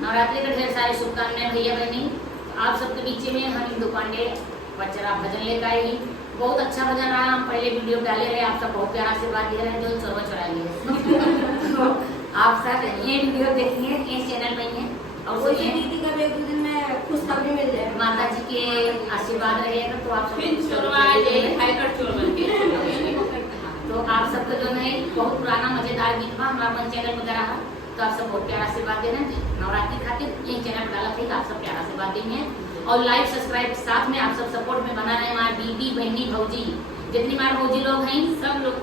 नवरात्रि के ढेर सारे शुभकामनाएं भैया बहनी। आप सबके बीच में हम इंदु पांडे बच्चा भजन लेकर आई। बहुत अच्छा भजन रहा। हम पहले वीडियो डाले रहे, आप सब बहुत प्यारा आशीर्वाद दिया है, जो चोरवा चुराइए। तो आप सब ये वीडियो देखिए, इस चैनल में है और कोई दीदी का एक दो दिन में खुशखबरी मिल जाए। माता जी के आशीर्वाद रहेगा तो आप तो आप सबका जो है बहुत पुराना मजेदार गीत बा हमारा मन चैनल में रहा। तो आप सब बहुत प्यारा आशीर्वाद दे रहे हैं। नवरात्रि खातिर ये चैनल डाला थे, आप सब प्यारा आशीर्वाद देंगे और लाइक सब्सक्राइब साथ में आप सब सपोर्ट में बना रहे। हमारे दीदी बहनी भौजी जितनी हमारे भौजी लोग हैं सब लोग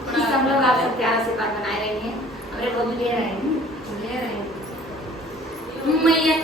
आप सब प्यारा आशीर्वाद बनाए रहेंगे। अरे भौजी ले रहे हैं मैया